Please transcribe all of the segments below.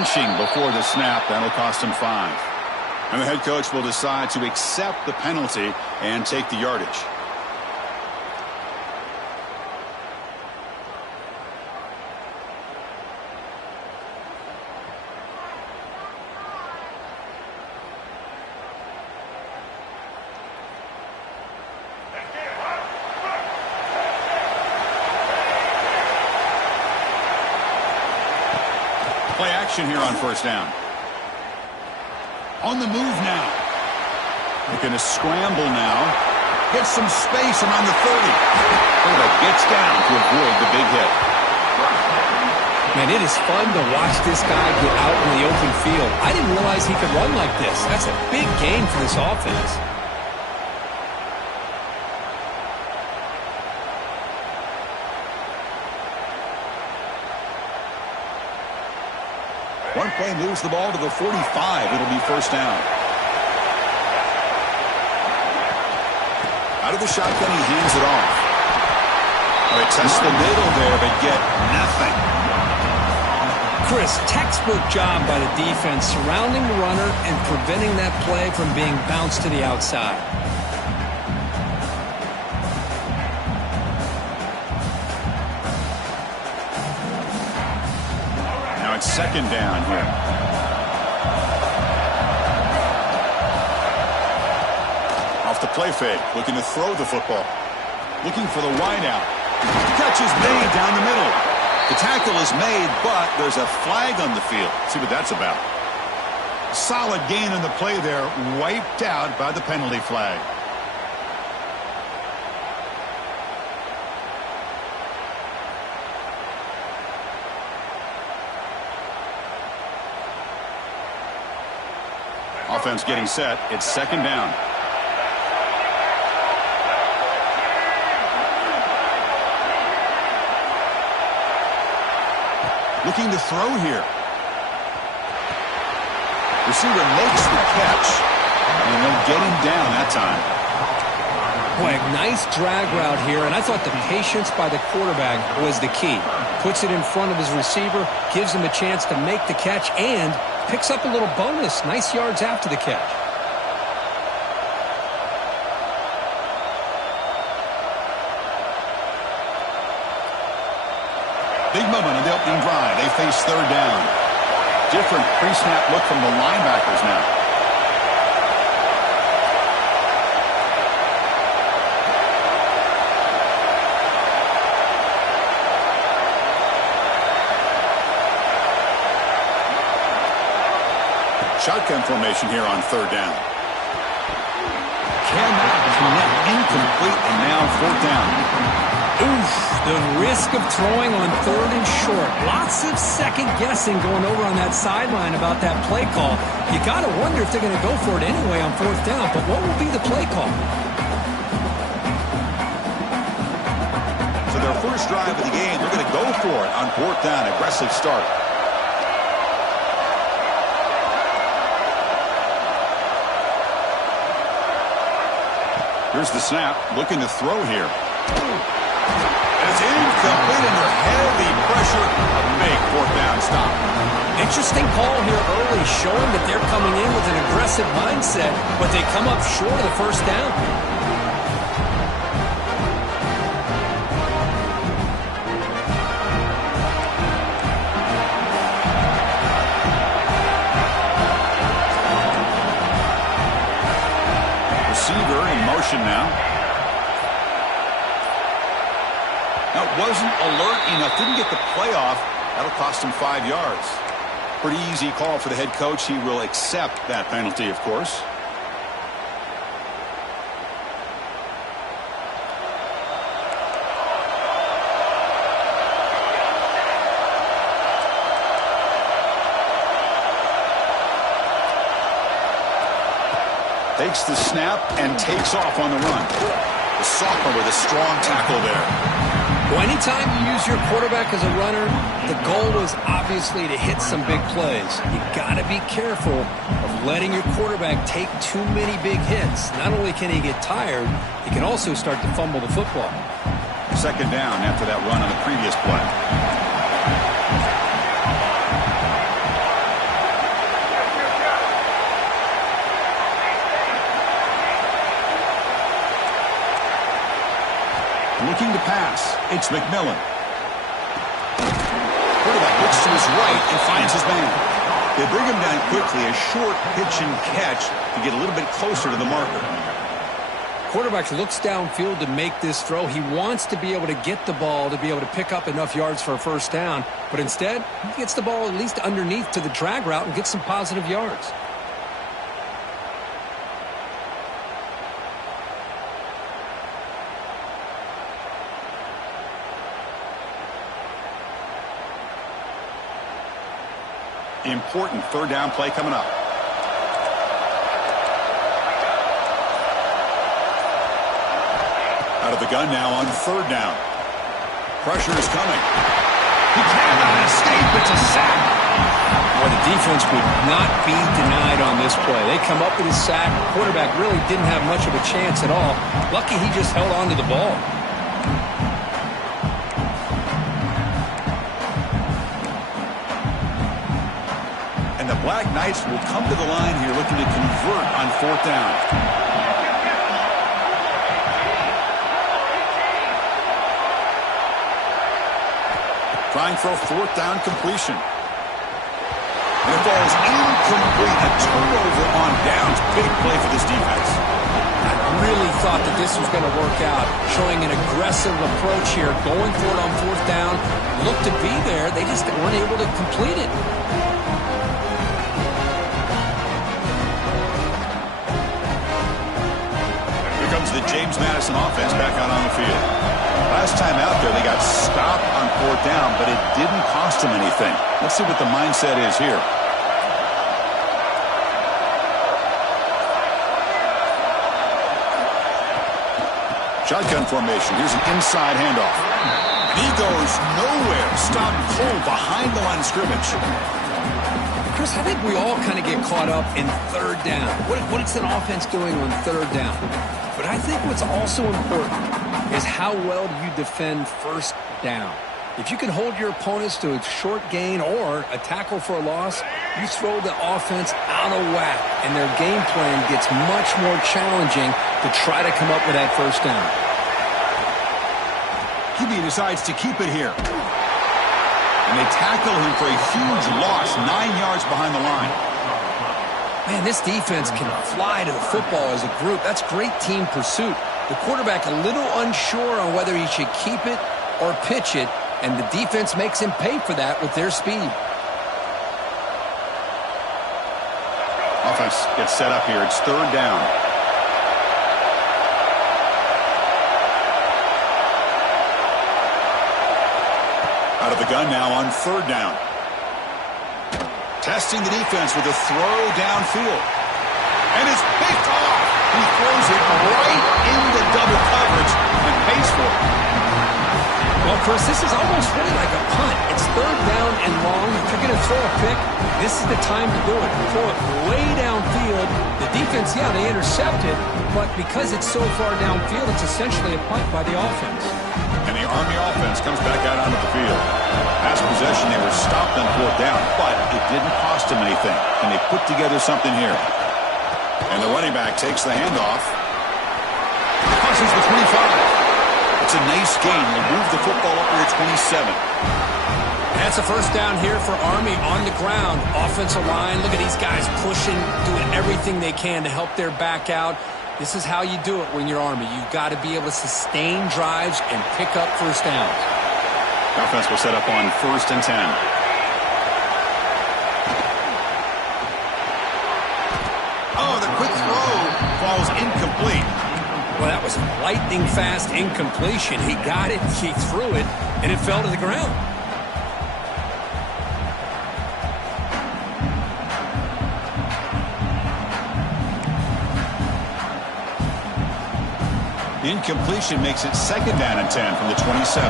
flinching before the snap. That'll cost him 5. And the head coach will decide to accept the penalty and take the yardage. Play action here on first down. On the move now. They're going to scramble now. Get some space around the 30. Quarterback gets down to avoid the big hit. Man, it is fun to watch this guy get out in the open field. I didn't realize he could run like this. That's a big gain for this offense. One play moves the ball to the 45. It'll be first down. Out of the shotgun, he hands it off. They test the middle there, but get nothing. Chris, textbook job by the defense surrounding the runner and preventing that play from being bounced to the outside. Second down here. Off the play fake, looking to throw the football. Looking for the wide out. The catch is made down the middle. The tackle is made, but there's a flag on the field. See what that's about. Solid gain in the play there, wiped out by the penalty flag. Offense getting set. It's second down. Looking to throw here. Receiver makes the catch, and they'll get him down that time. Boy, a nice drag route here, and I thought the patience by the quarterback was the key. Puts it in front of his receiver, gives him a chance to make the catch, and picks up a little bonus. Nice yards after the catch. Big moment in the opening drive. They face third down. Different pre-snap look from the linebackers now. Shotgun formation here on third down. Cannot connect, incomplete, and now fourth down. Oof, the risk of throwing on third and short. Lots of second guessing going over on that sideline about that play call. You got to wonder if they're going to go for it anyway on fourth down, but what will be the play call? So their first drive of the game, they're going to go for it on fourth down. Aggressive start. Here's the snap, looking to throw here. And it's incomplete under heavy pressure. A big fourth down stop. Interesting call here early, showing that they're coming in with an aggressive mindset, but they come up short of the first down. Now. Now, it wasn't alert enough. Didn't get the play off. That'll cost him 5 yards. Pretty easy call for the head coach. He will accept that penalty, of course. Takes the snap and takes off on the run. The sophomore with a strong tackle there. Well, anytime you use your quarterback as a runner, the goal is obviously to hit some big plays. You got to be careful of letting your quarterback take too many big hits. Not only can he get tired, he can also start to fumble the football. Second down after that run on the previous play. Looking to pass. It's McMillan. Quarterback looks to his right and finds his man. They bring him down quickly. A short pitch and catch to get a little bit closer to the marker. Quarterback looks downfield to make this throw. He wants to be able to get the ball to be able to pick up enough yards for a first down. But instead, he gets the ball at least underneath to the drag route and gets some positive yards. Important third down play coming up. Out of the gun now on third down. Pressure is coming. He cannot escape. It's a sack. Well, the defense would not be denied on this play. They come up with a sack. Quarterback really didn't have much of a chance at all. Lucky he just held on to the ball. And the Black Knights will come to the line here looking to convert on fourth down. Trying for a fourth down completion. And the ball is incomplete. A turnover on downs. Big play for this defense. I really thought that this was going to work out. Showing an aggressive approach here. Going for it on fourth down. Looked to be there. They just weren't able to complete it. Here comes the James Madison offense back out on the field. Last time out there, they got stopped on fourth down, but it didn't cost them anything. Let's see what the mindset is here. Shotgun formation. Here's an inside handoff. And he goes nowhere. Stopped cold behind the line of scrimmage. Chris, I think we all kind of get caught up in third down. What is an offense doing on third down? But I think what's also important is how well do you defend first down. If you can hold your opponents to a short gain or a tackle for a loss, you throw the offense out of whack, and their game plan gets much more challenging to try to come up with that first down. QB decides to keep it here. And they tackle him for a huge loss, 9 yards behind the line. Man, this defense can fly to the football as a group. That's great team pursuit. The quarterback a little unsure on whether he should keep it or pitch it, and the defense makes him pay for that with their speed. Offense gets set up here. It's third down. Out of the gun now on third down. Testing the defense with a throw downfield. And it's picked off. He throws it right into double coverage and pays for it. Well, Chris, this is almost really like a punt. It's third down and long. If you're going to throw a pick, this is the time to do it. Throw it way downfield. The defense, yeah, they intercept it, but because it's so far downfield, it's essentially a punt by the offense. And the Army offense comes back out onto the field. Last possession, they were stopped on fourth down, but it didn't cost them anything. And they put together something here. And the running back takes the handoff. Crosses the 25. It's a nice gain. They'll move the football up to the 27. That's a first down here for Army on the ground. Offensive line, look at these guys pushing, doing everything they can to help their back out. This is how you do it when you're Army. You've got to be able to sustain drives and pick up first downs. The offense will set up on 1st and 10. Oh, the quick throw falls incomplete. Well, that was lightning fast incompletion. He got it, he threw it, and it fell to the ground. The incompletion makes it 2nd down and 10 from the 27.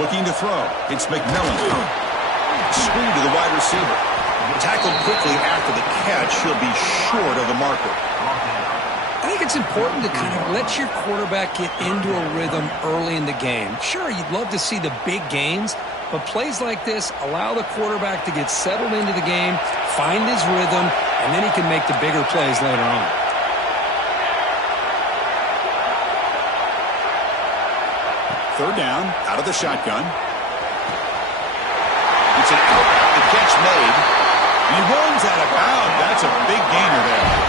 Looking to throw. It's McMillan. Screen to the wide receiver. Tackled quickly after the catch. He'll be short of the marker. I think it's important to kind of let your quarterback get into a rhythm early in the game. Sure, you'd love to see the big gains, but plays like this allow the quarterback to get settled into the game, find his rhythm, and then he can make the bigger plays later on. Third down, out of the shotgun. It's an out. The catch made. He runs out of bounds. That's a big gainer there.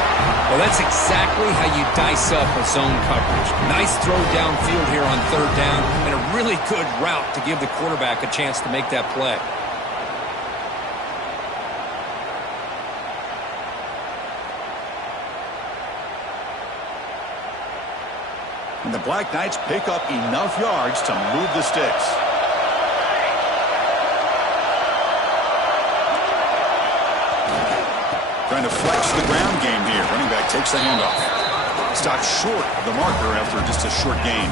Well, that's exactly how you dice up a zone coverage. Nice throw downfield here on third down, and a really good route to give the quarterback a chance to make that play. And the Black Knights pick up enough yards to move the sticks. Trying to flex the ground game here. Running back takes the handoff. Stopped short of the marker after just a short gain.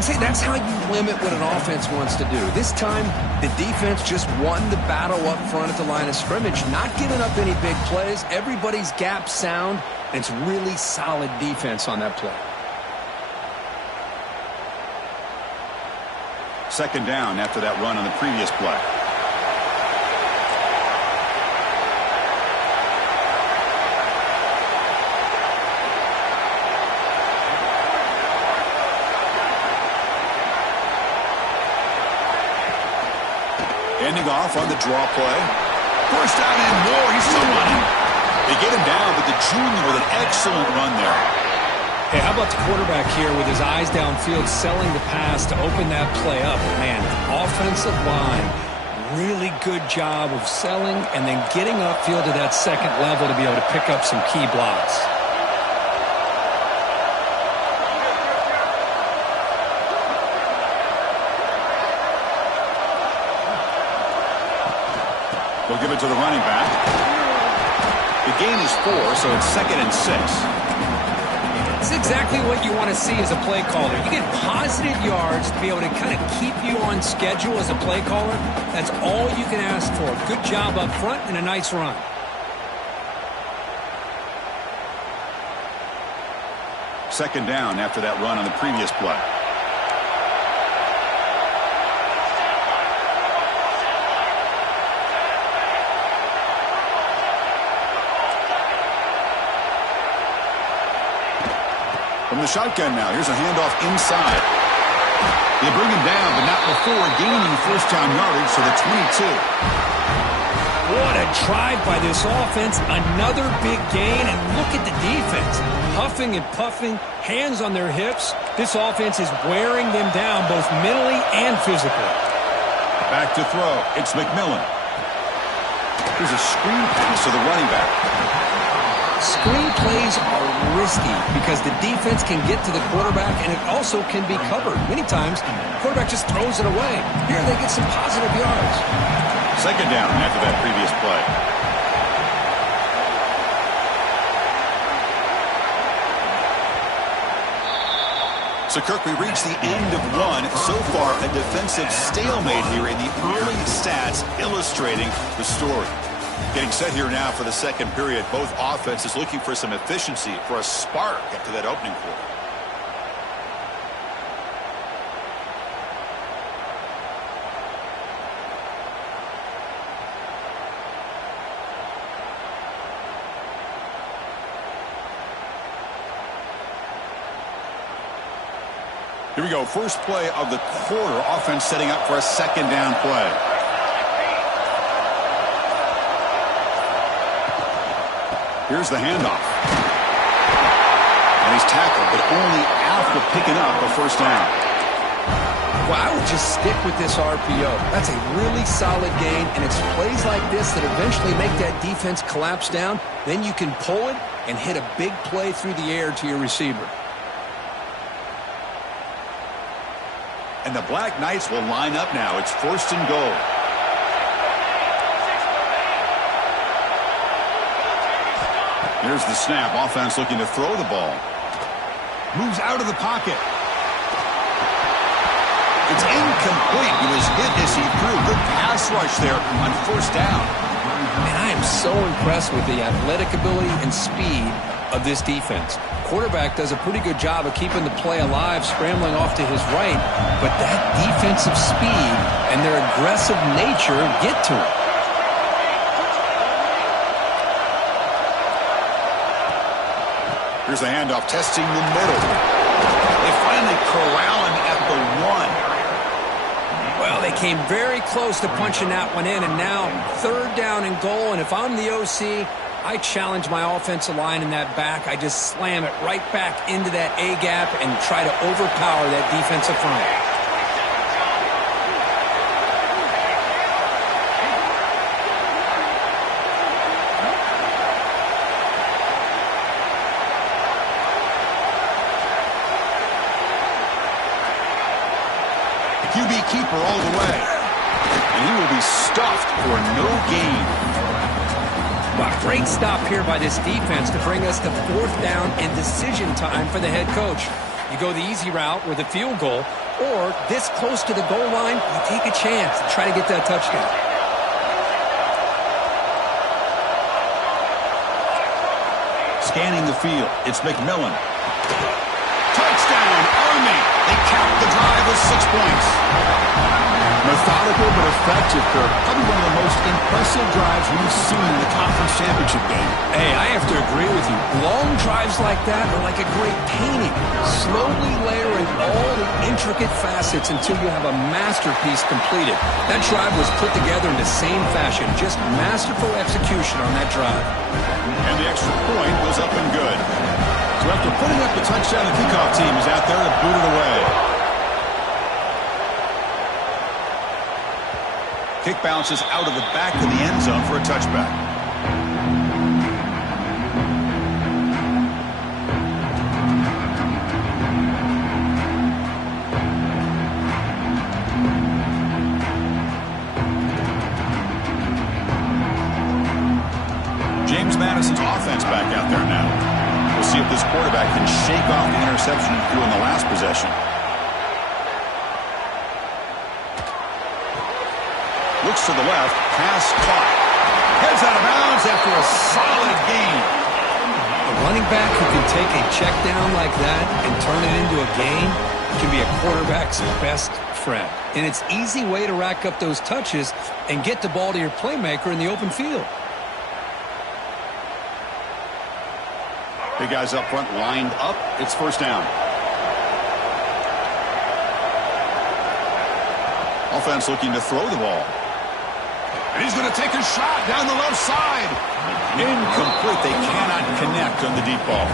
See, that's how you limit what an offense wants to do. This time, the defense just won the battle up front at the line of scrimmage, not giving up any big plays. Everybody's gap sound, and it's really solid defense on that play. Second down after that run on the previous play. Ending off on the draw play. First down and more. He's still running. They get him down, but the junior with an excellent run there. Hey, how about the quarterback here with his eyes downfield, selling the pass to open that play up? Man, offensive line, really good job of selling and then getting upfield to that second level to be able to pick up some key blocks. They'll give it to the running back. The gain is 4, so it's 2nd and 6. It's exactly what you want to see as a play caller. You get positive yards to be able to kind of keep you on schedule as a play caller. That's all you can ask for. Good job up front and a nice run. Second down after that run on the previous play. From the shotgun now, here's a handoff inside. They bring him down, but not before gaining first down yardage to the 22. What a drive by this offense. Another big gain, and look at the defense. Huffing and puffing, hands on their hips. This offense is wearing them down both mentally and physically. Back to throw. It's McMillan. Here's a screen pass to the running back. Screen plays are risky because the defense can get to the quarterback and it also can be covered. Many times, the quarterback just throws it away. Here they get some positive yards. Second down after that previous play. So, Kirk, we reach the end of one. So far, a defensive stalemate here in the early stats illustrating the story. Getting set here now for the second period. Both offenses looking for some efficiency, for a spark after that opening quarter. Here we go. First play of the quarter. Offense setting up for a second down play. Here's the handoff. And he's tackled, but only after picking up a first down. Well, I would just stick with this RPO. That's a really solid gain, and it's plays like this that eventually make that defense collapse down. Then you can pull it and hit a big play through the air to your receiver. And the Black Knights will line up now. It's first and goal. Here's the snap. Offense looking to throw the ball. Moves out of the pocket. It's incomplete. He was hit as he threw. Good pass rush there on first down. And I am so impressed with the athletic ability and speed of this defense. Quarterback does a pretty good job of keeping the play alive, scrambling off to his right, but that defensive speed and their aggressive nature get to him. Here's the handoff, testing the middle. They finally corral him at the 1. Well, they came very close to punching that one in, and now 3rd down and goal. And if I'm the OC, I challenge my offensive line in that back. I just slam it right back into that A-gap and try to overpower that defensive front. QB keeper all the way. And he will be stuffed for no gain. Well, great stop here by this defense to bring us to 4th down and decision time for the head coach. You go the easy route with a field goal, or this close to the goal line, you take a chance and try to get that touchdown. Scanning the field, it's McMillan. Touchdown, Army! They cap the drive with 6 points. Methodical but effective, Kirk. Probably one of the most impressive drives we've seen in the conference championship game. Hey, I have to agree with you. Long drives like that are like a great painting. Slowly layering all the intricate facets until you have a masterpiece completed. That drive was put together in the same fashion. Just masterful execution on that drive. And the extra point goes up and good. So after putting up the touchdown, the kickoff team is out there to boot it away. Kick bounces out of the back of the end zone for a touchback. James Madison's offense back out there now. We'll see if this quarterback can shake off the interception he threw in the last possession. Looks to the left, pass caught. Heads out of bounds after a solid gain. A running back who can take a check down like that and turn it into a gain can be a quarterback's best friend. And it's an easy way to rack up those touches and get the ball to your playmaker in the open field. Big guys up front lined up. It's 1st down. Offense looking to throw the ball. And he's going to take a shot down the left side. Incomplete. They cannot connect on the deep ball.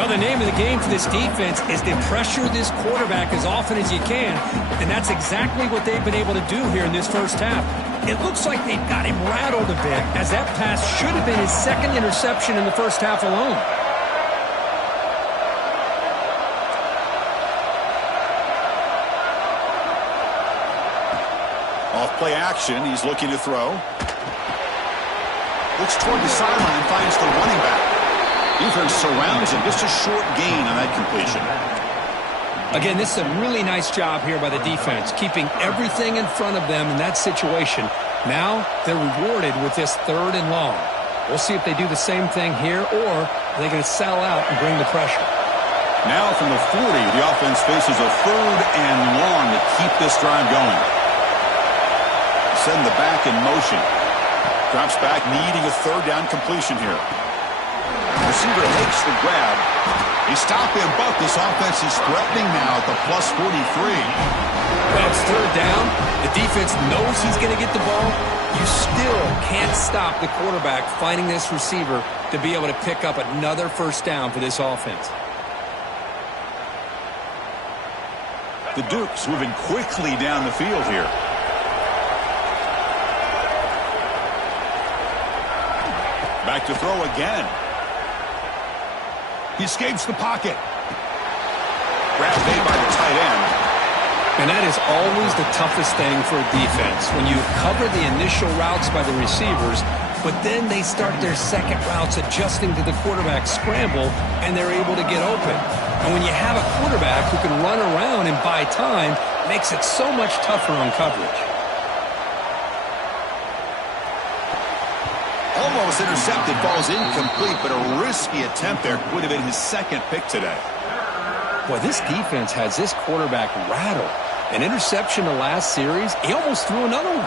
Well, the name of the game for this defense is to pressure this quarterback as often as you can, and that's exactly what they've been able to do here in this first half. It looks like they've got him rattled a bit, as that pass should have been his 2nd interception in the first half alone. Off-play action, he's looking to throw. Looks toward the sideline and finds the running back. Defense surrounds him, just a short gain on that completion. Again, this is a really nice job here by the defense, keeping everything in front of them in that situation. Now they're rewarded with this 3rd and long. We'll see if they do the same thing here, or are they going to sell out and bring the pressure. Now from the 40, the offense faces a 3rd and long to keep this drive going. Send the back in motion. Drops back, needing a 3rd down completion here. Receiver makes the grab. They stop him, but this offense is threatening now at the plus 43. Well, it's 3rd down. The defense knows he's going to get the ball. You still can't stop the quarterback finding this receiver to be able to pick up another 1st down for this offense. The Dukes moving quickly down the field here. Back to throw again. He escapes the pocket. Grab made by the tight end. And that is always the toughest thing for a defense. When you cover the initial routes by the receivers, but then they start their second routes adjusting to the quarterback scramble, and they're able to get open. And when you have a quarterback who can run around and buy time, it makes it so much tougher on coverage. Almost almost intercepted, falls incomplete, but a risky attempt there. Would have been his second pick today. Boy, this defense has this quarterback rattled. An interception the last series, he almost threw another one.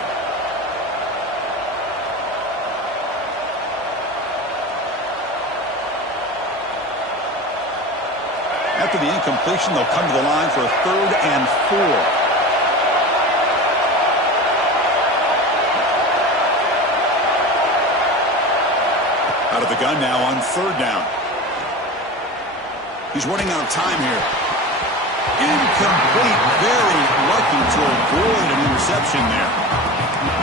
After the incompletion, they'll come to the line for a 3rd and 4. Out of the gun now on 3rd down. He's running out of time here. Incomplete. Very lucky to avoid an interception there.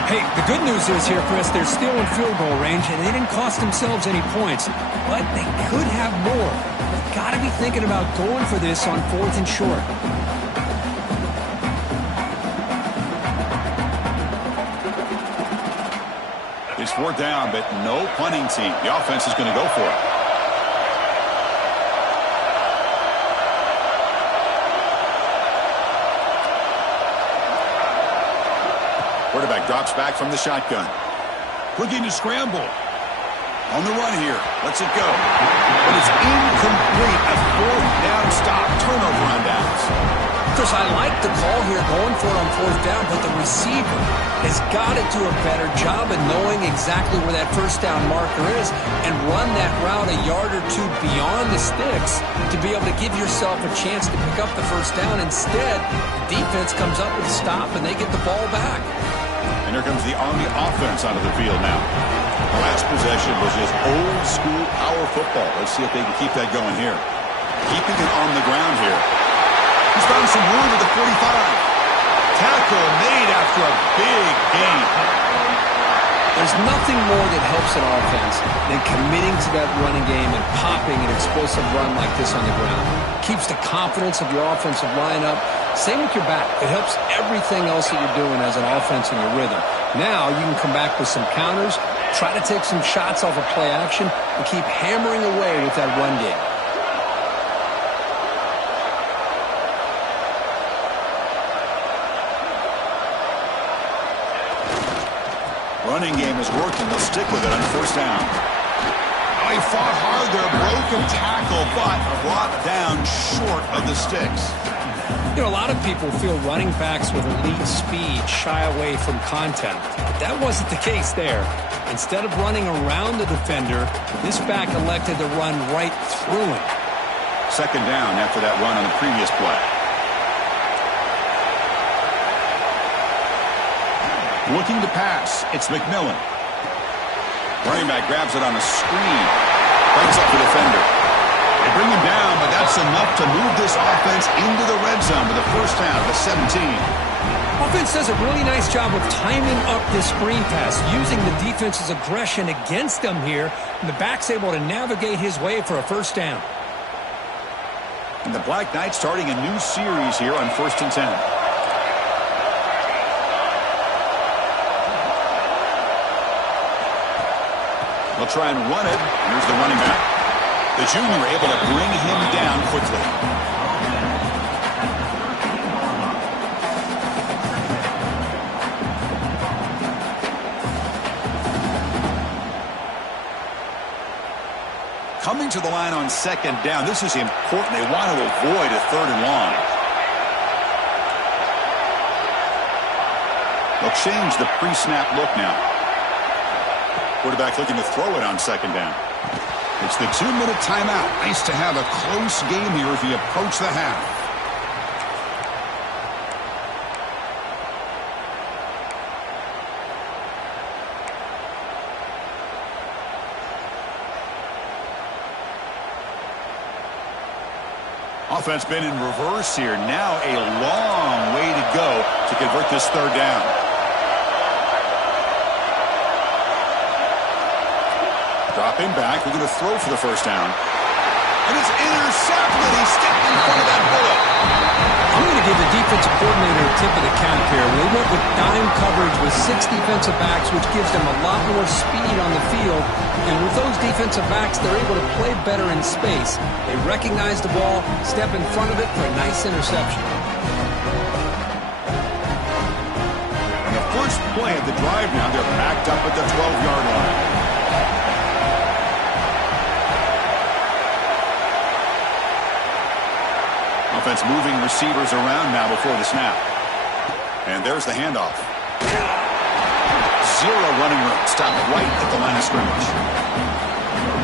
Hey, the good news is here, Chris, they're still in field goal range, and they didn't cost themselves any points. But they could have more. They've got to be thinking about going for this on 4th and short. It's 4th down, but no punting team. The offense is going to go for it. Quarterback drops back from the shotgun. Looking to scramble. On the run here. Lets it go. But it's incomplete. A 4th down stop. Turnover on downs. Chris, I like the call here going for it on 4th down, but the receiver has got to do a better job of knowing exactly where that 1st down marker is and run that route a yard or 2 beyond the sticks to be able to give yourself a chance to pick up the 1st down. Instead, the defense comes up with a stop and they get the ball back. And here comes the Army offense onto the field now. The last possession was just old school power football. Let's see if they can keep that going here. Keeping it on the ground here. He's found some room at the 45. Tackle made after a big gain. There's nothing more that helps an offense than committing to that running game and popping an explosive run like this on the ground. Keeps the confidence of your offensive lineup. Same with your back. It helps everything else that you're doing as an offense in your rhythm. Now you can come back with some counters, try to take some shots off of play action, and keep hammering away with that run game. Running game is working. They'll stick with it on 1st down. Oh, he fought hard there. Broken tackle, but brought down short of the sticks. You know, a lot of people feel running backs with elite speed shy away from contact. But that wasn't the case there. Instead of running around the defender, this back elected to run right through him. 2nd down after that run on the previous play. Looking to pass. It's McMillan. Running back grabs it on a screen. Breaks up the defender. They bring him down, but that's enough to move this offense into the red zone with a 1st down of the 17. Offense does a really nice job of timing up this screen pass, using the defense's aggression against them here, and the back's able to navigate his way for a 1st down. And the Black Knights starting a new series here on 1st and 10. They'll try and run it. Here's the running back. The junior able to bring him down quickly. Coming to the line on 2nd down. This is important. They want to avoid a 3rd and long. They'll change the pre-snap look now. Quarterback looking to throw it on 2nd down. It's the 2-minute timeout. Nice to have a close game here as we approach the half. Offense been in reverse here. Now a long way to go to convert this 3rd down. Dropping back, looking to throw for the 1st down. And it's intercepted. He stepped in front of that bullet. I'm going to give the defensive coordinator a tip of the cap here. They went with dime coverage with 6 defensive backs, which gives them a lot more speed on the field. And with those defensive backs, they're able to play better in space. They recognize the ball, step in front of it for a nice interception. On the first play of the drive now, they're backed up at the 12-yard line. Offense moving receivers around now before the snap. And there's the handoff. Zero running room. Stopped right at the line of scrimmage.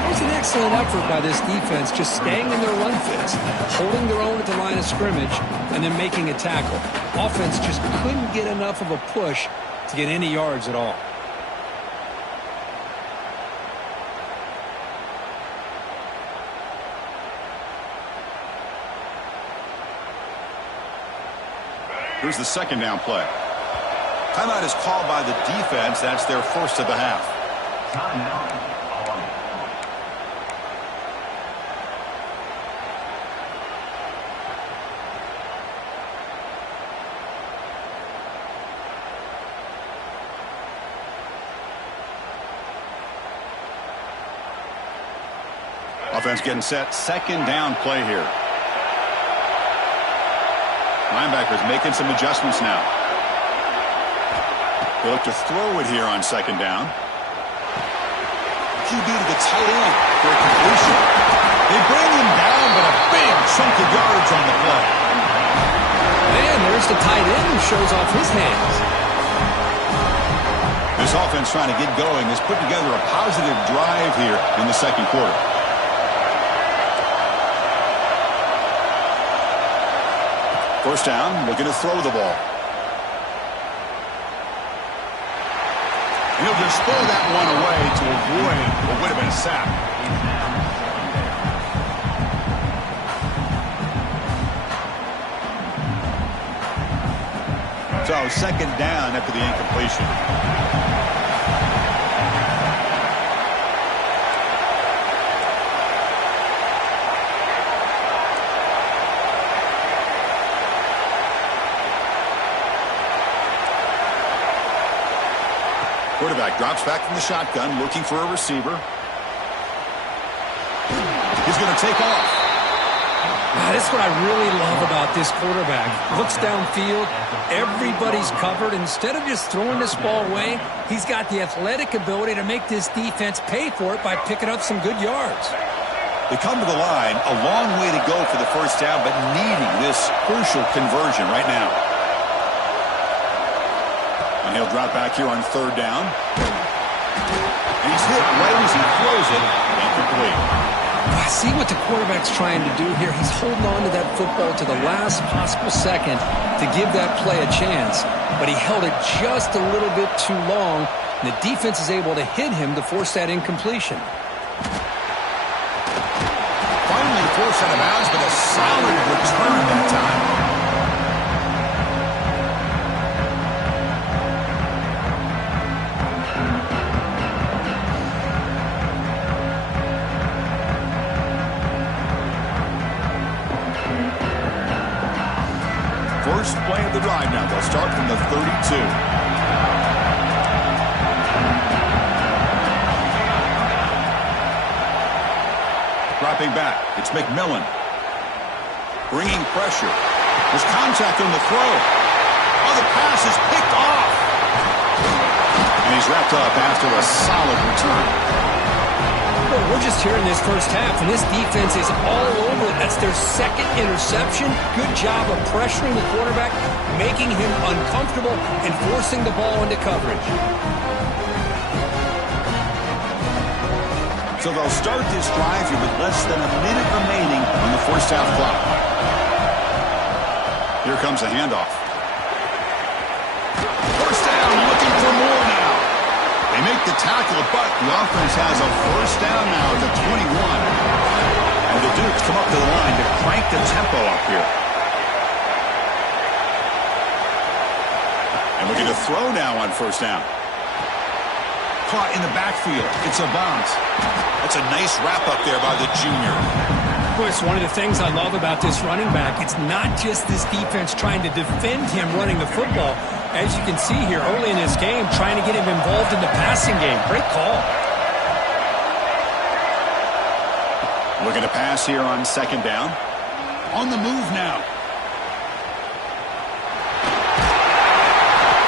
It was an excellent effort by this defense, just staying in their run fits, holding their own at the line of scrimmage, and then making a tackle. Offense just couldn't get enough of a push to get any yards at all. Here's the second down play. Timeout is called by the defense. That's their first of the half. Offense getting set. Second down play here. Linebackers making some adjustments now. They look to throw it here on second down. QB to the tight end for a completion. They bring him down, but a big chunk of yards on the play. And there's the tight end who shows off his hands. This offense trying to get going has put together a positive drive here in the second quarter. First down, looking to throw the ball. He'll just throw that one away to avoid what would have been a sack. So second down after the incompletion. Quarterback drops back from the shotgun, looking for a receiver. He's going to take off. That's what I really love about this quarterback. Looks downfield, everybody's covered. Instead of just throwing this ball away, he's got the athletic ability to make this defense pay for it by picking up some good yards. They come to the line, a long way to go for the first down, but needing this crucial conversion right now. And he'll drop back here on third down. And he's hit right as he throws it. Incomplete. I see what the quarterback's trying to do here. He's holding on to that football to the last possible second to give that play a chance. But he held it just a little bit too long. And the defense is able to hit him to force that incompletion. Finally forced out of bounds, but a solid return that time. First play of the drive now. They'll start from the 32. Dropping back. It's McMillan. Bringing pressure. There's contact on the throw. Oh, the pass is picked off. And he's wrapped up after a solid return. Well, we're just here in this first half, and this defense is all over. That's their second interception. Good job of pressuring the quarterback, making him uncomfortable, and forcing the ball into coverage. So they'll start this drive here with less than a minute remaining on the first half clock. Here comes a handoff. First down, looking for more now. They make the tackle, but the offense has a first down now at the 21. And the Dukes come up to the line to crank the tempo up here. And we're going to throw now on first down. Caught in the backfield. It's a bounce. That's a nice wrap up there by the junior. Of course, one of the things I love about this running back, it's not just this defense trying to defend him running the football. As you can see here early in this game, trying to get him involved in the passing game. Great call. Looking to pass here on second down. On the move now.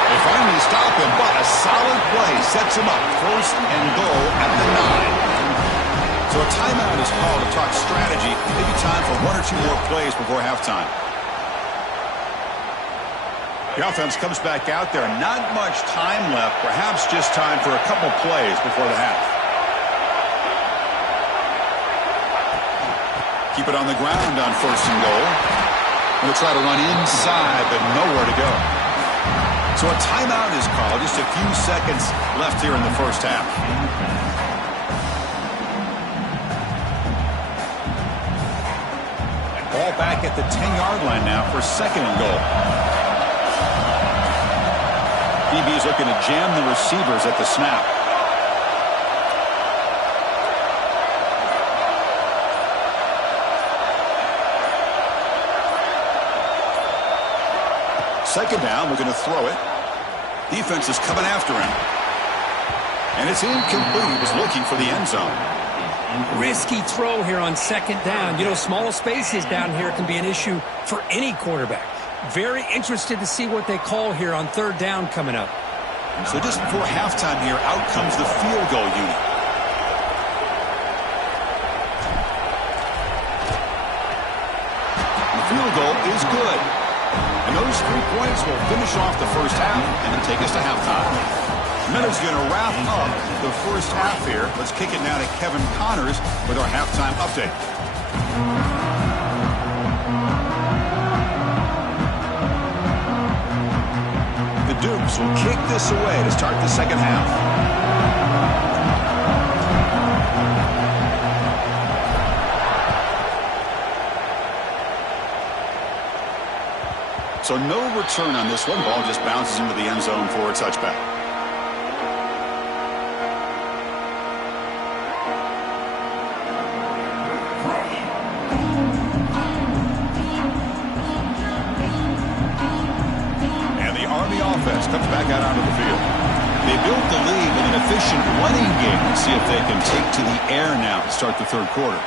They finally stop him, but a solid play sets him up. First and goal at the 9. So a timeout is called to talk strategy. Maybe time for one or two more plays before halftime. The offense comes back out there. Not much time left. Perhaps just time for a couple plays before the half. Keep it on the ground on 1st and goal. Going to try to run inside, but nowhere to go. So a timeout is called. Just a few seconds left here in the first half. Ball back at the 10-yard line now for 2nd and goal. DB is looking to jam the receivers at the snap. Second down, we're going to throw it. Defense is coming after him. And it's incomplete. He was looking for the end zone. Risky throw here on 2nd down. You know, small spaces down here can be an issue for any quarterback. Very interested to see what they call here on 3rd down coming up. So just before halftime here, out comes the field goal unit. The field goal is good. And those 3 points will finish off the first half and then take us to halftime. Miller's going to wrap up the first half here. Let's kick it now to Kevin Connors with our halftime update. The Dukes will kick this away to start the second half. So no return on this one. Ball just bounces into the end zone for a touchback. And the Army offense comes back out onto the field. They built the lead with an efficient running game. Let's see if they can take to the air now to start the 3rd quarter.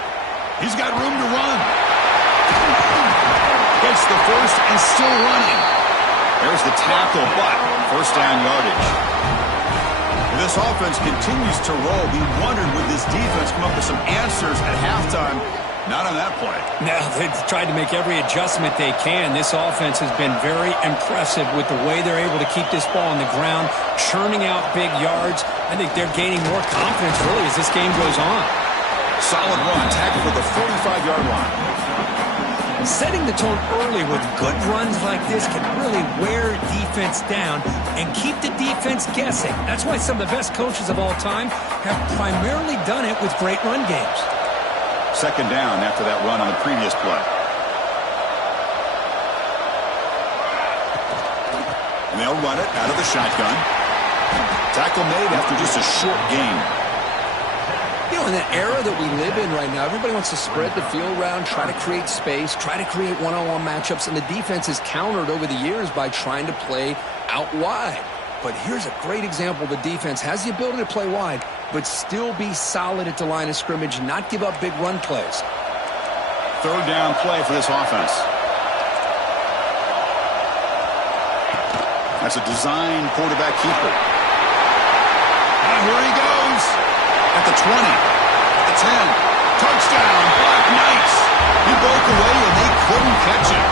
He's got room to run. Gets the first and still running. There's the tackle, but first down yardage. This offense continues to roll. We wondered, would this defense come up with some answers at halftime? Not on that play. No, they've tried to make every adjustment they can. This offense has been very impressive with the way they're able to keep this ball on the ground, churning out big yards. I think they're gaining more confidence, really, as this game goes on. Solid run, tackle for the 45-yard line. Setting the tone early with good runs like this can really wear defense down and keep the defense guessing. That's why some of the best coaches of all time have primarily done it with great run games. 2nd down after that run on the previous play. And they'll run it out of the shotgun. Tackle made after just a short gain. You know, in the era that we live in right now, everybody wants to spread the field around, try to create space, try to create one-on-one matchups, and the defense has countered over the years by trying to play out wide. But here's a great example. The defense has the ability to play wide, but still be solid at the line of scrimmage, not give up big run plays. 3rd down play for this offense. That's a design quarterback keeper. And here he goes. At the 20, at the 10, touchdown, Black Knights. He broke away and they couldn't catch him.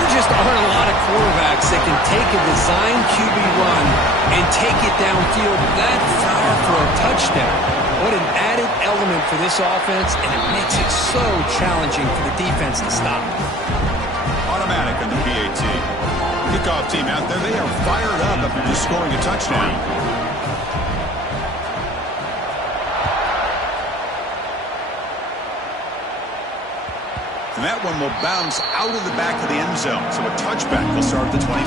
There just aren't a lot of quarterbacks that can take a design QB run and take it downfield that far for a touchdown. What an added element for this offense, and it makes it so challenging for the defense to stop. Automatic on the PAT. Kickoff team out there, they are fired up after just scoring a touchdown. And that one will bounce out of the back of the end zone. So a touchback will start at the 25.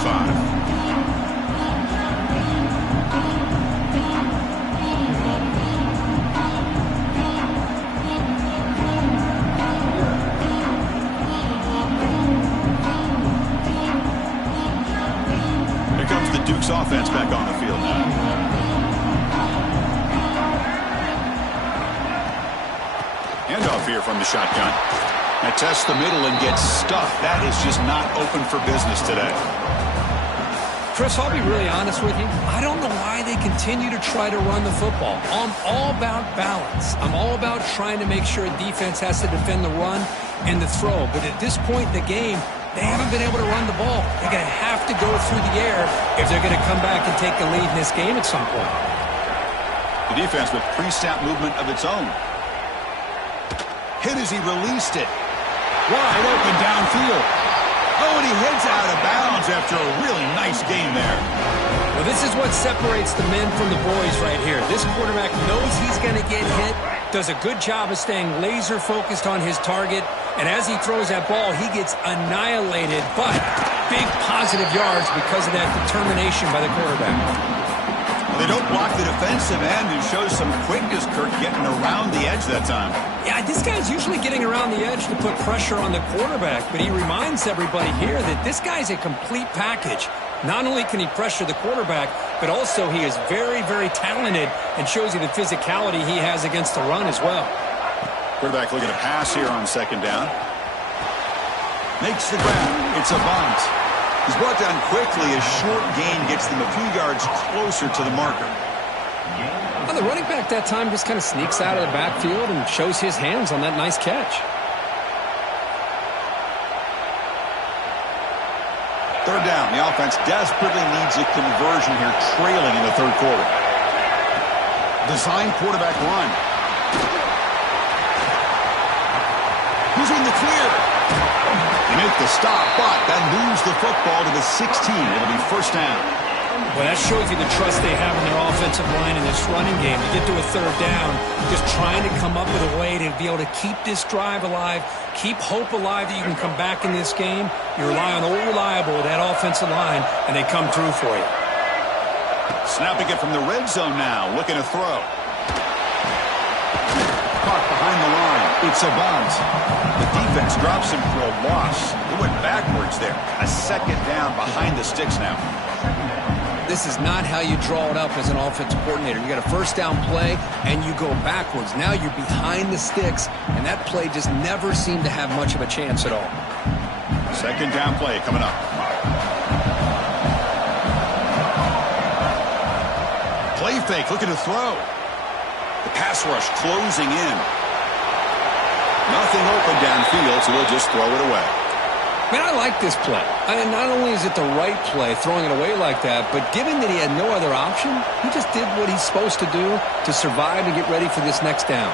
Here comes the Dukes offense back on the field now. Handoff here from the shotgun. And tests the middle and gets stuffed. That is just not open for business today. Chris, I'll be really honest with you. I don't know why they continue to try to run the football. I'm all about balance. I'm all about trying to make sure a defense has to defend the run and the throw. But at this point in the game, They haven't been able to run the ball. They're going to have to go through the air if they're going to come back and take the lead in this game at some point. The defense with pre-snap movement of its own. Hit as he released it. Wide open downfield. Oh, and he heads out of bounds after a really nice game there. Well, this is what separates the men from the boys right here. This quarterback knows he's going to get hit, does a good job of staying laser focused on his target, and as he throws that ball, he gets annihilated, but big positive yards because of that determination by the quarterback. They don't block the defensive end, who shows some quickness, Kirk, getting around the edge that time. Yeah, this guy's usually getting around the edge to put pressure on the quarterback, but he reminds everybody here that this guy's a complete package. Not only can he pressure the quarterback, but also he is very, very talented and shows you the physicality he has against the run as well. Quarterback looking to pass here on second down. Makes the grab. It's a bunt. He's brought down quickly. A short gain gets them a few yards closer to the marker. Well, the running back that time just kind of sneaks out of the backfield and shows his hands on that nice catch. Third down. The offense desperately needs a conversion here, trailing in the third quarter. Design quarterback run. Who's in the clear? They make the stop, but then lose the football to the 16. It'll be first down. Well, that shows you the trust they have in their offensive line in this running game. You get to a third down, just trying to come up with a way to be able to keep this drive alive, keep hope alive that you can come back in this game. You rely on old reliable, that offensive line, and they come through for you. Snapping it from the red zone now, looking to throw. Caught behind the line. It's a bunt. The defense drops him for a loss. It went backwards there. A second down behind the sticks now. This is not how you draw it up as an offensive coordinator. You got a first down play, and you go backwards. Now you're behind the sticks, and that play just never seemed to have much of a chance at all. Second down play coming up. Play fake, looking to throw. The pass rush closing in. Nothing open downfield, so he'll just throw it away. Man, I like this play. I mean, not only is it the right play, throwing it away like that, but given that he had no other option, he just did what he's supposed to do to survive and get ready for this next down.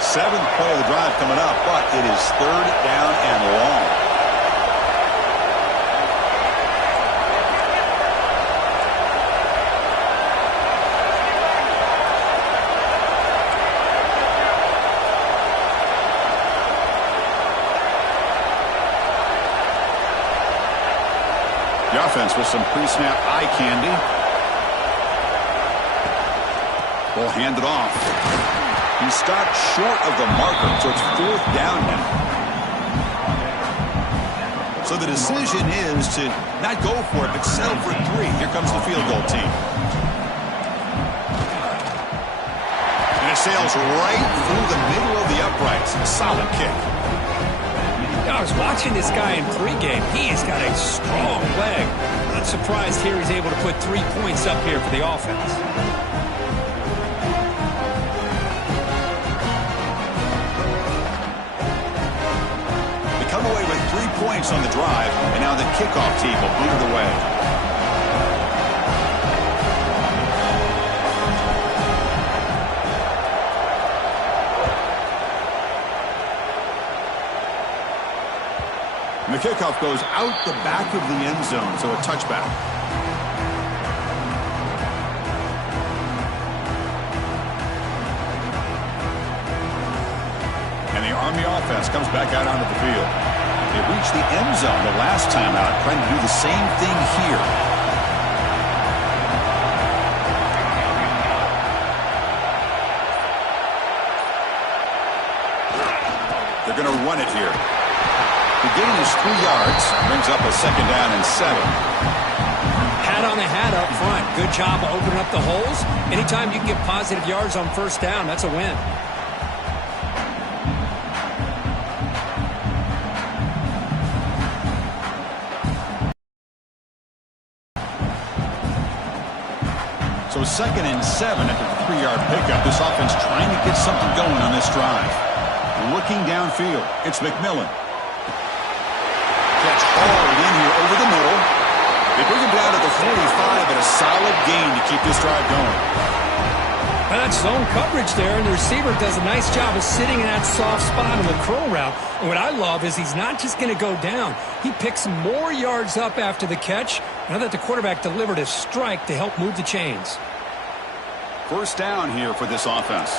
Seventh play of the drive coming up, but it is third down and long. The offense with some pre-snap eye candy. Ball handed off. He stopped short of the marker, so it's fourth down now. So the decision is to not go for it, but settle for three. Here comes the field goal team. And it sails right through the middle of the uprights. A solid kick. I was watching this guy in pregame. He has got a strong leg. Not surprised here he's able to put 3 points up here for the offense. They come away with 3 points on the drive, and now the kickoff team will boot it away. And the kickoff goes out the back of the end zone, so a touchback. And the Army offense comes back out onto the field. They reached the end zone the last time out, trying to do the same thing here. They're going to run it here. The gain is 3 yards, brings up a second down and 7. Hat on the hat up front. Good job of opening up the holes. Anytime you can get positive yards on first down, that's a win. So second and 7 at the 3-yard pickup. This offense trying to get something going on this drive. Looking downfield, it's McMillan. Catch hauled in here over the middle. They bring him down to the 45 and a solid gain to keep this drive going. Well, that's zone coverage there, and the receiver does a nice job of sitting in that soft spot in the curl route. And what I love is he's not just going to go down. He picks more yards up after the catch, now that the quarterback delivered a strike to help move the chains. First down here for this offense.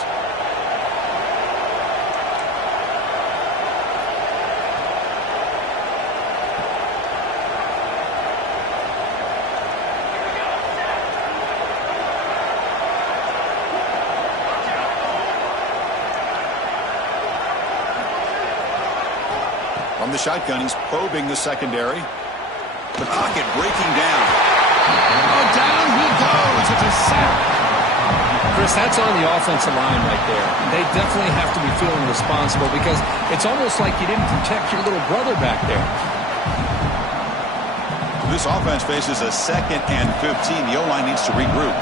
From the shotgun, he's probing the secondary. The pocket breaking down. Oh, down he goes. It's a sack. Chris, that's on the offensive line right there. They definitely have to be feeling responsible because it's almost like you didn't protect your little brother back there. This offense faces a 2nd and 15. The O-line needs to regroup.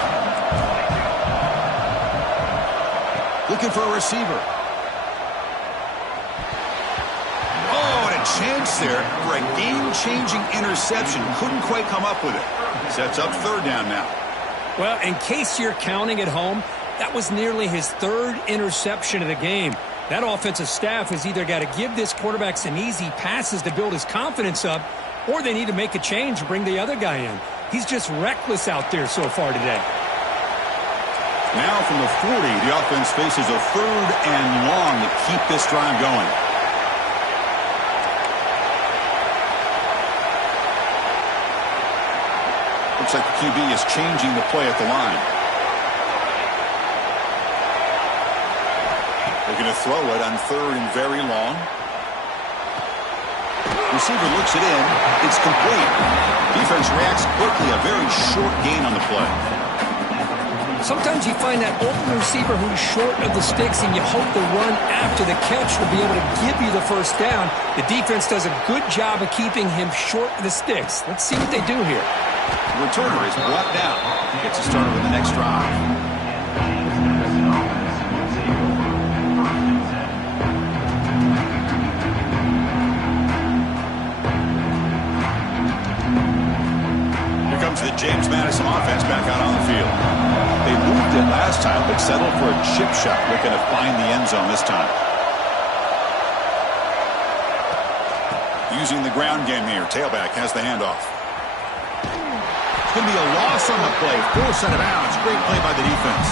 Looking for a receiver. Chance there for a game-changing interception. Couldn't quite come up with it. Sets up 3rd down now. Well, in case you're counting at home, that was nearly his 3rd interception of the game. That offensive staff has either got to give this quarterback some easy passes to build his confidence up, or they need to make a change and bring the other guy in. He's just reckless out there so far today. Now from the 40, the offense faces a 3rd and long to keep this drive going. Looks like the QB is changing the play at the line. They're going to throw it on 3rd and very long. Receiver looks it in. It's complete. Defense reacts quickly. A very short gain on the play. Sometimes you find that open receiver who's short of the sticks, and you hope the run after the catch will be able to give you the first down. The defense does a good job of keeping him short of the sticks. Let's see what they do here. The returner is brought down. He gets us started with the next drive. Here comes the James Madison offense back out on the field. They moved it last time, but settled for a chip shot, looking to find the end zone this time. Using the ground game here. Tailback has the handoff. It's going to be a loss on the play. Forced out of bounds. Great play by the defense.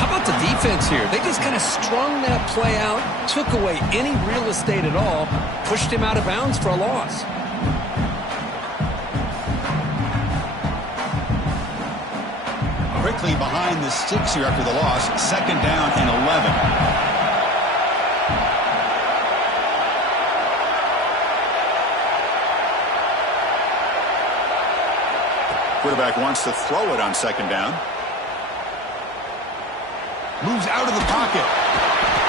How about the defense here? They just kind of strung that play out, took away any real estate at all, pushed him out of bounds for a loss. Quickly behind the sticks here after the loss. 2nd down and 11. Quarterback wants to throw it on 2nd down. Moves out of the pocket.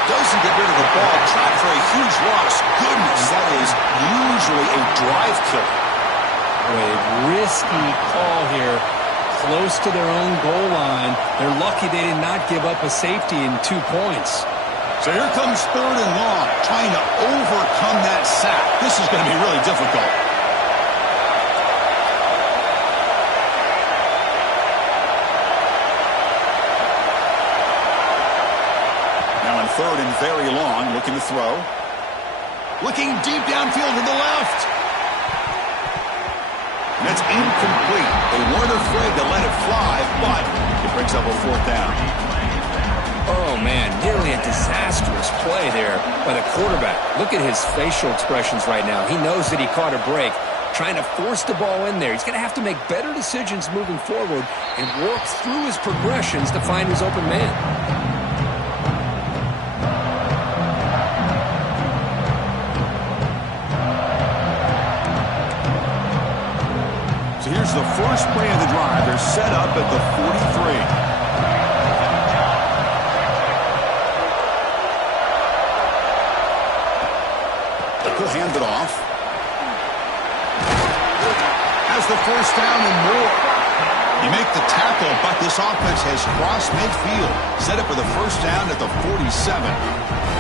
Doesn't get rid of the ball. Trapped for a huge loss. Goodness, that is usually a drive killer. A risky call here. Close to their own goal line. They're lucky they did not give up a safety in 2 points. So here comes 3rd and long. Trying to overcome that sack. This is going to be really difficult. Now in 3rd and very long, looking to throw. Looking deep downfield to the left. And that's incomplete. They weren't afraid to let it fly, but it brings up a 4th down. Oh, man, nearly a disastrous play there by the quarterback. Look at his facial expressions right now. He knows that he caught a break, trying to force the ball in there. He's going to have to make better decisions moving forward and work through his progressions to find his open man. So here's the first play of the drive. They're set up at the 43. He'll hand it off. Has the first down and more. You make the tackle, but this offense has crossed midfield. Set up for the first down at the 47.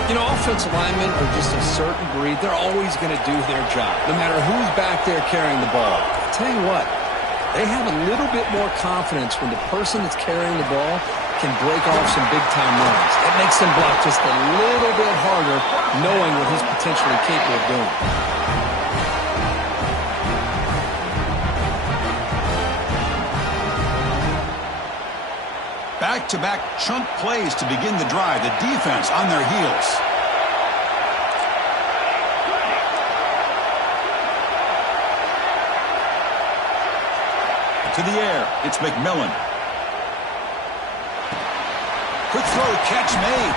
You know, offensive linemen are just a certain breed. They're always going to do their job, no matter who's back there carrying the ball. I'll tell you what, they have a little bit more confidence when the person that's carrying the ball can break off some big-time runs. That makes them block just a little bit harder, knowing what he's potentially capable of doing. Back-to-back chunk plays to begin the drive. The defense on their heels. To the air, it's McMillan. Quick throw, catch made.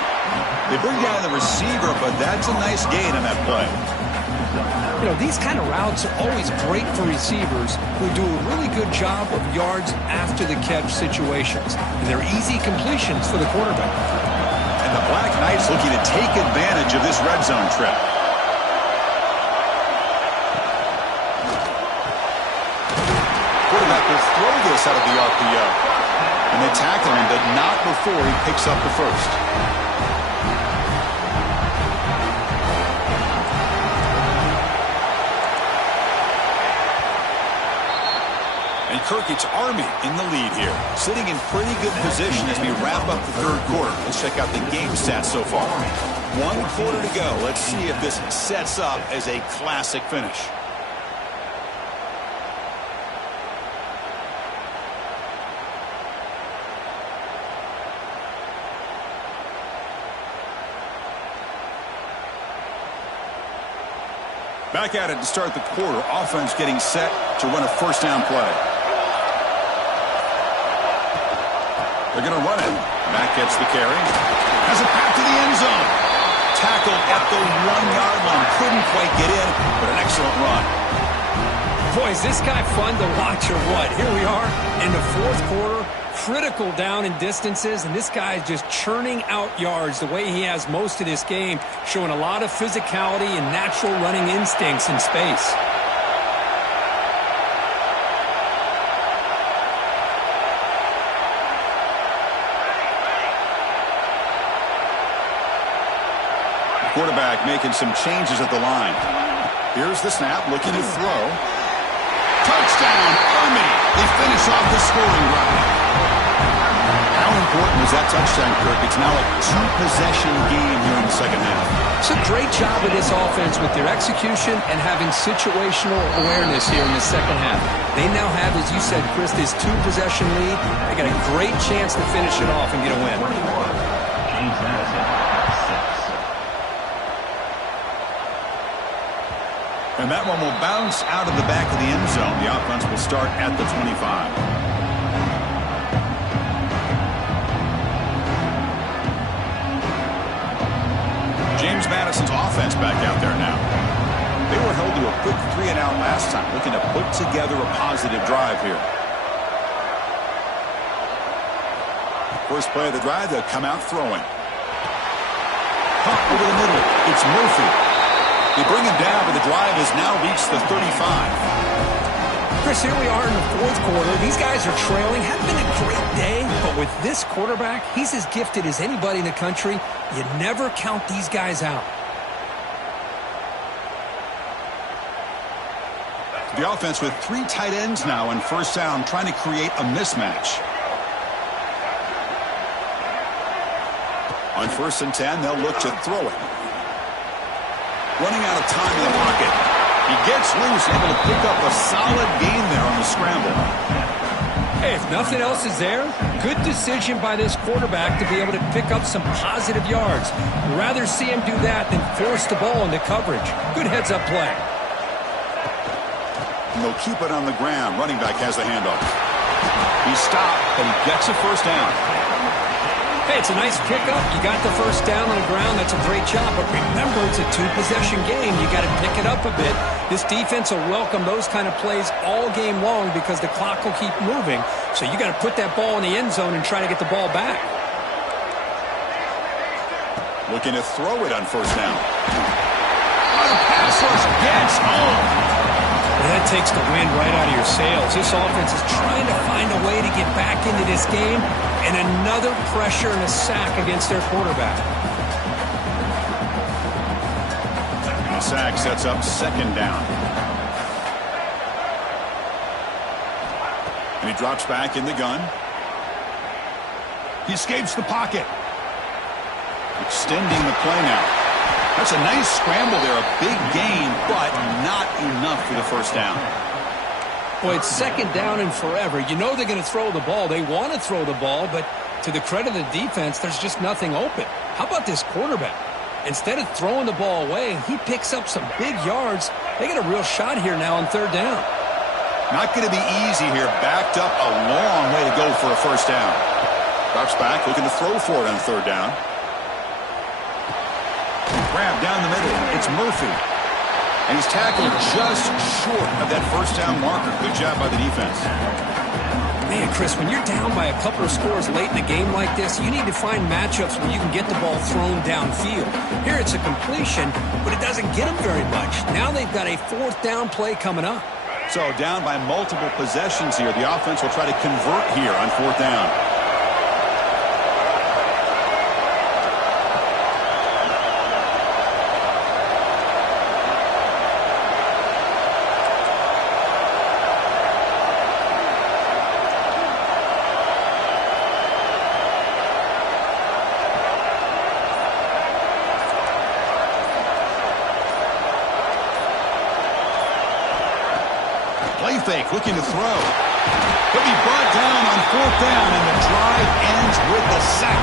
They bring down the receiver, but that's a nice gain on that play. You know, these kind of routes are always great for receivers who do a really good job of yards after the catch situations. And they're easy completions for the quarterback. And the Black Knights looking to take advantage of this red zone trip. Quarterback will throw this out of the RPO. And they tackle him, but not before he picks up the first. And Kirk, it's Army in the lead here. Sitting in pretty good position as we wrap up the third quarter. Let's check out the game stats so far. 1 quarter to go. Let's see if this sets up as a classic finish. Back at it to start the quarter. Offense getting set to run a first down play. They're going to run it. Mack gets the carry. Has it back to the end zone. Tackled at the 1-yard line. Couldn't quite get in, but an excellent run. Boy, is this guy fun to watch or what? Here we are in the fourth quarter. Critical down in distances, and this guy is just churning out yards the way he has most of this game, showing a lot of physicality and natural running instincts in space. Quarterback making some changes at the line. Here's the snap, looking to throw. Touchdown, Army! They finish off the scoring drive. How important was that touchdown, Kirk? It's now a two-possession game here in the second half. It's a great job of this offense with their execution and having situational awareness here in the second half. They now have, as you said, Chris, this two-possession lead. They got a great chance to finish it off and get a win. And that one will bounce out of the back of the end zone. The offense will start at the 25. James Madison's offense back out there now. They were held to a quick 3-and-out last time, looking to put together a positive drive here. First play of the drive, they'll come out throwing. Pop over the middle. It's Murphy. They bring him down, but the drive has now reached the 35. Chris, here we are in the fourth quarter. These guys are trailing. Hadn't been a great day, but with this quarterback, he's as gifted as anybody in the country. You never count these guys out. The offense with 3 tight ends now on first down, trying to create a mismatch. On 1st and 10, they'll look to throw it. Running out of time in the pocket. He gets loose, able to pick up a solid gain there on the scramble. Hey, if nothing else is there, good decision by this quarterback to be able to pick up some positive yards. I'd rather see him do that than force the ball into coverage. Good heads-up play. And they'll keep it on the ground. Running back has the handoff. He stopped, but he gets a first down. Hey, it's a nice pickup. You got the first down on the ground. That's a great job. But remember, it's a two-possession game. You got to pick it up a bit. This defense will welcome those kind of plays all game long because the clock will keep moving. So you got to put that ball in the end zone and try to get the ball back. Looking to throw it on first down. Oh, the pass rush gets home. That takes the wind right out of your sails. This offense is trying to find a way to get back into this game, and another pressure and a sack against their quarterback. The sack sets up second down. And he drops back in the gun. He escapes the pocket. Extending the play now. That's a nice scramble there. A big gain, but not enough for the first down. Boy, it's second down and forever. You know they're going to throw the ball. They want to throw the ball, but to the credit of the defense, there's just nothing open. How about this quarterback? Instead of throwing the ball away, he picks up some big yards. They got a real shot here now on third down. Not going to be easy here. Backed up a long way to go for a first down. Drops back, looking to throw for it on third down. Grab down the middle. It's Murphy. And he's tackled just short of that first down marker. Good job by the defense. Man, Chris, when you're down by a couple of scores late in a game like this, you need to find matchups where you can get the ball thrown downfield. Here it's a completion, but it doesn't get them very much. Now they've got a fourth down play coming up. So down by multiple possessions here. The offense will try to convert here on fourth down. Play fake, looking to throw. He'll be brought down on fourth down, and the drive ends with the sack.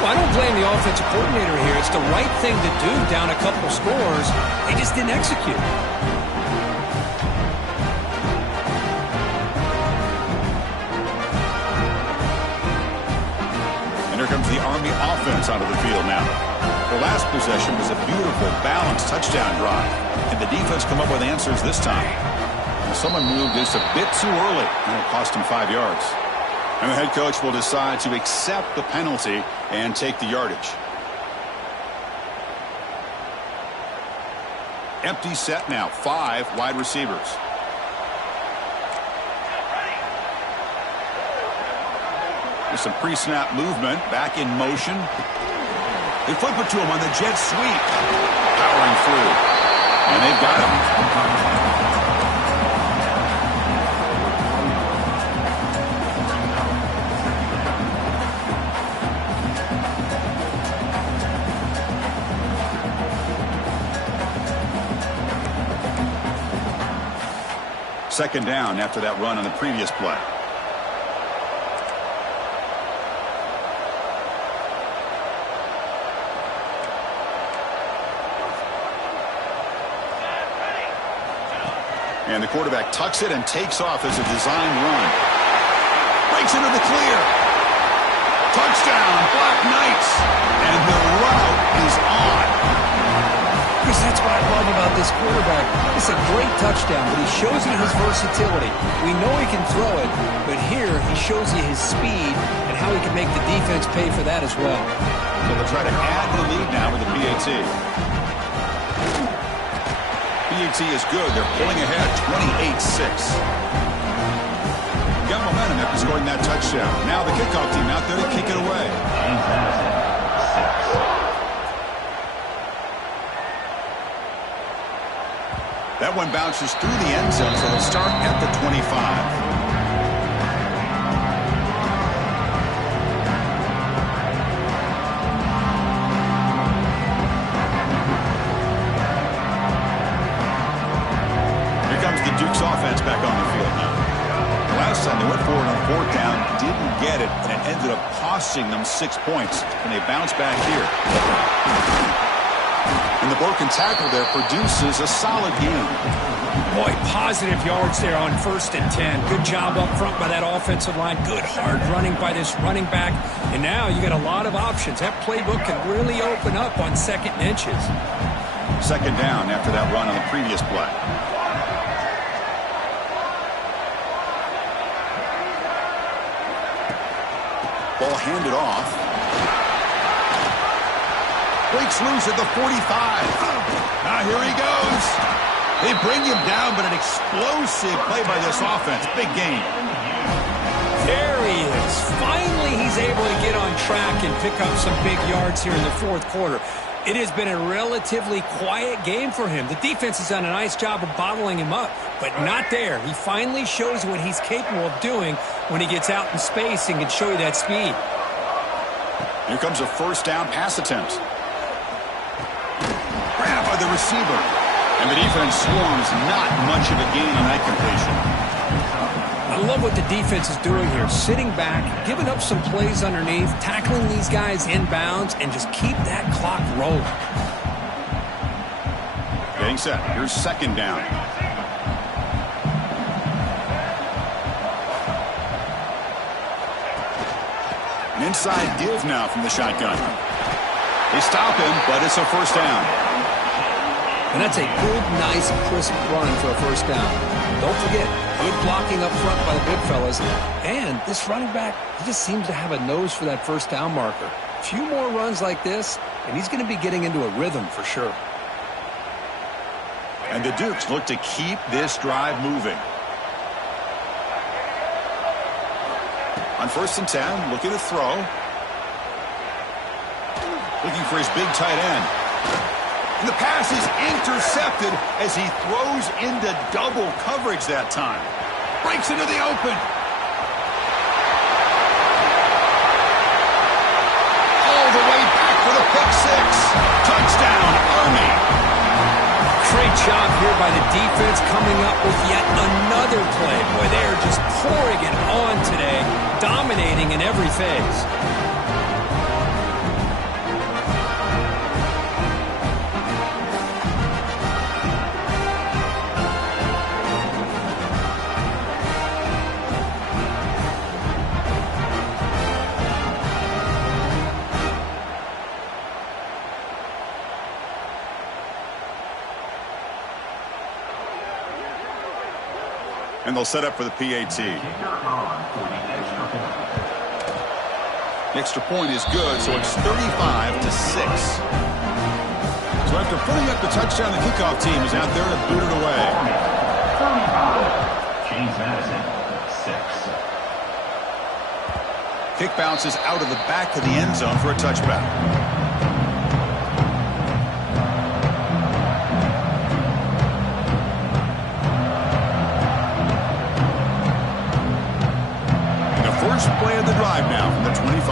Well, I don't blame the offensive coordinator here. It's the right thing to do down a couple scores. They just didn't execute. And here comes the Army offense onto the field now. The last possession was a beautiful, balanced touchdown drive. And the defense come up with answers this time. Someone moved this a bit too early, and it cost him 5 yards. And the head coach will decide to accept the penalty and take the yardage. Empty set now, 5 wide receivers. There's some pre-snap movement, back in motion. They flip it to him on the jet sweep. Powering through. And they've got him. Second down after that run on the previous play. And the quarterback tucks it and takes off as a designed run. Breaks into the clear. Touchdown, Black Knights. And the route is on. Chris, that's what I love about this quarterback. It's a great touchdown, but he shows you his versatility. We know he can throw it, but here he shows you his speed and how he can make the defense pay for that as well. So they'll try to add the lead now with the PAT. PAT is good. They're pulling ahead 28-6. Got momentum after scoring that touchdown. Now the kickoff team out there to kick it away. That one bounces through the end zone, so they'll start at the 25. Here comes the Duke's offense back on the field now. Last time they went forward on fourth down, didn't get it, and it ended up costing them 6 points, and they bounce back here. And the broken tackle there produces a solid game. Boy, positive yards there on 1st and 10. Good job up front by that offensive line. Good hard running by this running back. And now you got a lot of options. That playbook can really open up on 2nd and inches. Second down after that run on the previous play. Ball handed off. Breaks loose at the 45. Now here he goes. They bring him down, but an explosive play by this offense. Big game. There he is. Finally, he's able to get on track and pick up some big yards here in the fourth quarter. It has been a relatively quiet game for him. The defense has done a nice job of bottling him up, but not there. He finally shows what he's capable of doing when he gets out in space and can show you that speed. Here comes a first down pass attempt. Grabbed by the receiver. And the defense swarms, not much of a gain on that completion. I love what the defense is doing here. Sitting back, giving up some plays underneath, tackling these guys inbounds, and just keep that clock rolling. Getting set. Here's second down. An inside give now from the shotgun. They stop him, but it's a first down. And that's a good, nice, crisp run for a first down. Don't forget, good blocking up front by the big fellas. And this running back, he just seems to have a nose for that first down marker. A few more runs like this, and he's going to be getting into a rhythm for sure. And the Dukes look to keep this drive moving. On 1st and 10, looking to throw. Looking for his big tight end. And the pass is intercepted as he throws into double coverage that time. Breaks into the open. All the way back for the pick six. Touchdown, Army. Great job here by the defense coming up with yet another play. Boy, they are just pouring it on today, dominating in every phase. And they'll set up for the PAT. The extra point is good, so it's 35-6. So after putting up the touchdown, the kickoff team is out there to boot it away. James Madison, 6. Kick bounces out of the back of the end zone for a touchback. First play of the drive now from the 25.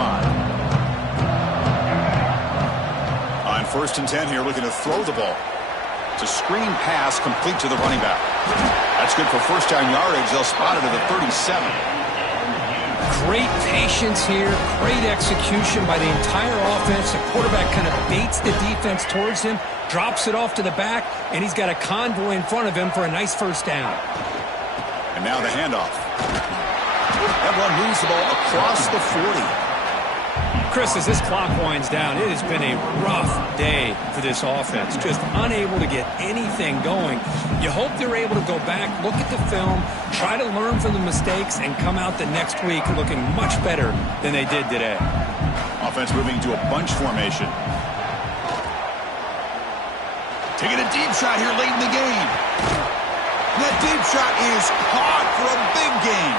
On 1st and 10 here, looking to throw the ball. It's a screen pass complete to the running back. That's good for first down yardage. They'll spot it at the 37. Great patience here, great execution by the entire offense. The quarterback kind of baits the defense towards him, drops it off to the back, and he's got a convoy in front of him for a nice first down. And now the handoff. That one moves the ball across the 40. Chris, as this clock winds down, it has been a rough day for this offense. Just unable to get anything going. You hope they're able to go back, look at the film, try to learn from the mistakes, and come out the next week looking much better than they did today. Offense moving to a bunch formation. Taking a deep shot here late in the game. That deep shot is caught for a big gain.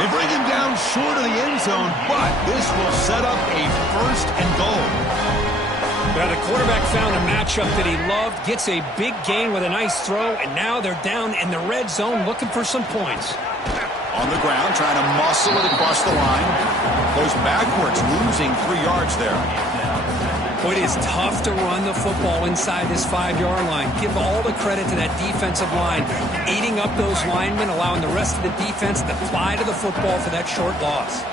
They bring him down short of the end zone, but this will set up a first and goal. Now the quarterback found a matchup that he loved, gets a big gain with a nice throw, and now they're down in the red zone looking for some points. On the ground, trying to muscle it across the line. Goes backwards, losing 3 yards there. Boy, it is tough to run the football inside this 5-yard line. Give all the credit to that defensive line, eating up those linemen, allowing the rest of the defense to fly to the football for that short loss.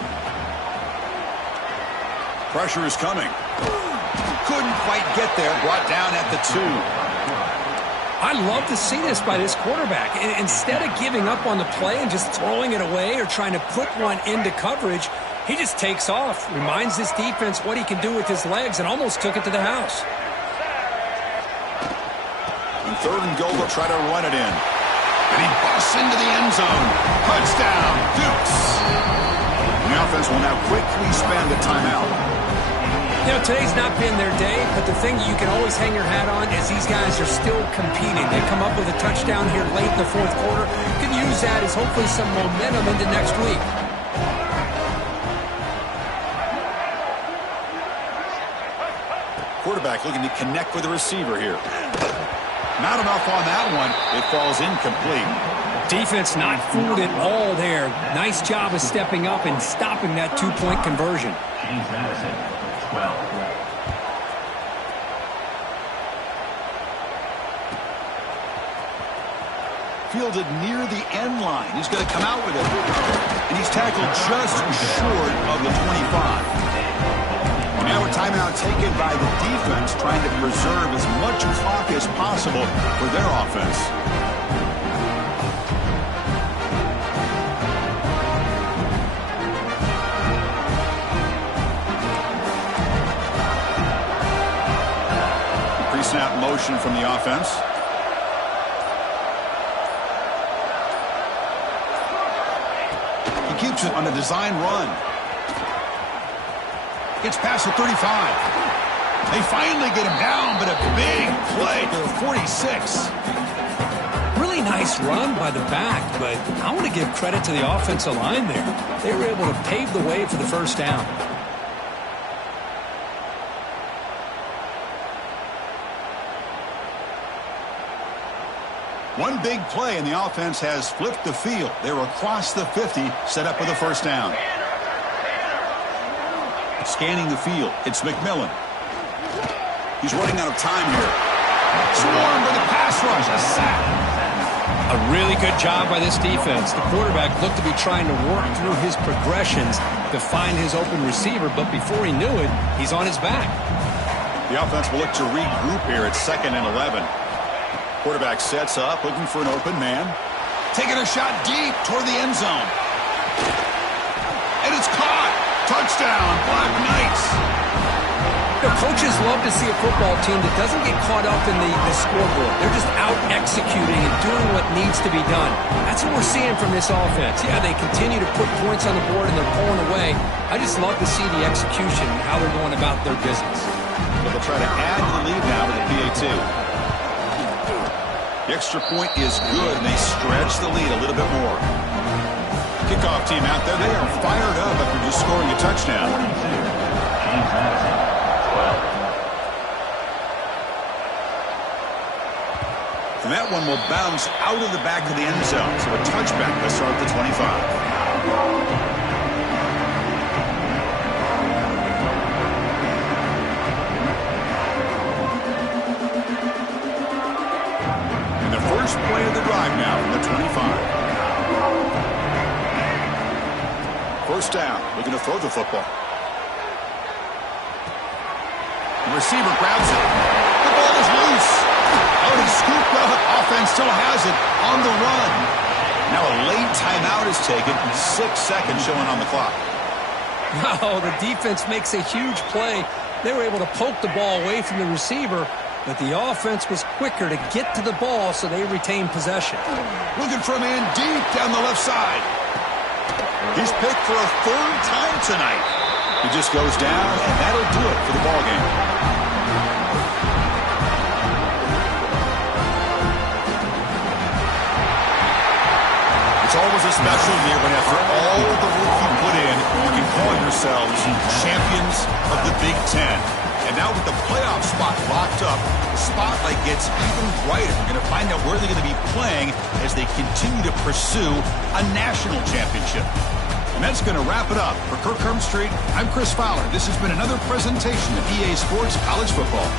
Pressure is coming. Couldn't quite get there, brought down at the 2. I love to see this by this quarterback. Instead of giving up on the play and just throwing it away or trying to put one into coverage, he just takes off, reminds this defense what he can do with his legs, and almost took it to the house. On 3rd and goal, they'll try to run it in. And he busts into the end zone. Touchdown, Dukes. And the offense will now quickly spend a timeout. You know, today's not been their day, but the thing you can always hang your hat on is these guys are still competing. They come up with a touchdown here late in the fourth quarter. You can use that as hopefully some momentum into next week. Quarterback looking to connect with the receiver here. Not enough on that one. It falls incomplete. Defense not fooled at all there. Nice job of stepping up and stopping that two-point conversion. James Madison, 12. Fielded near the end line. He's going to come out with it. And he's tackled just short of the 25. Now a timeout taken by the defense, trying to preserve as much clock as possible for their offense. Pre-snap motion from the offense. He keeps it on a design run. Gets past the 35. They finally get him down, but a big play to the 46. Really nice run by the back, but I want to give credit to the offensive line there. They were able to pave the way for the first down. One big play, and the offense has flipped the field. They're across the 50, set up with a first down. Scanning the field, it's McMillan. He's running out of time here. Swarmed by the pass rush, a sack. A really good job by this defense. The quarterback looked to be trying to work through his progressions to find his open receiver, but before he knew it, he's on his back. The offense will look to regroup here at 2nd and 11. Quarterback sets up, looking for an open man. Taking a shot deep toward the end zone. And it's caught. Touchdown, Black Knights. You know, coaches love to see a football team that doesn't get caught up in the scoreboard. They're just out executing and doing what needs to be done. That's what we're seeing from this offense. Yeah, they continue to put points on the board and they're pulling away. I just love to see the execution and how they're going about their business. But they'll try to add to the lead now with the PAT. The extra point is good, and they stretch the lead a little bit more. Kickoff team out there, they are fired up after just scoring a touchdown. James Madison, 12. And that one will bounce out of the back of the end zone, so a touchback to start the 25. First play of the drive now from the 25. First down, looking to throw the football. The receiver grabs it. The ball is loose. Oh, he's scooped up. Offense still has it on the run. Now a late timeout is taken. 6 seconds showing on the clock. Oh, the defense makes a huge play. They were able to poke the ball away from the receiver, but the offense was quicker to get to the ball, so they retained possession. Looking for a man deep down the left side. He's picked for a 3rd time tonight. He just goes down, and that'll do it for the ball game. It's always a special year when after all the work you put in, you can call yourselves champions of the Big Ten. And now with the playoff spot locked up, the spotlight gets even brighter. We're going to find out where they're going to be playing as they continue to pursue a national championship. And that's going to wrap it up. For Kirk Hermstreet, I'm Chris Fowler. This has been another presentation of EA Sports College Football.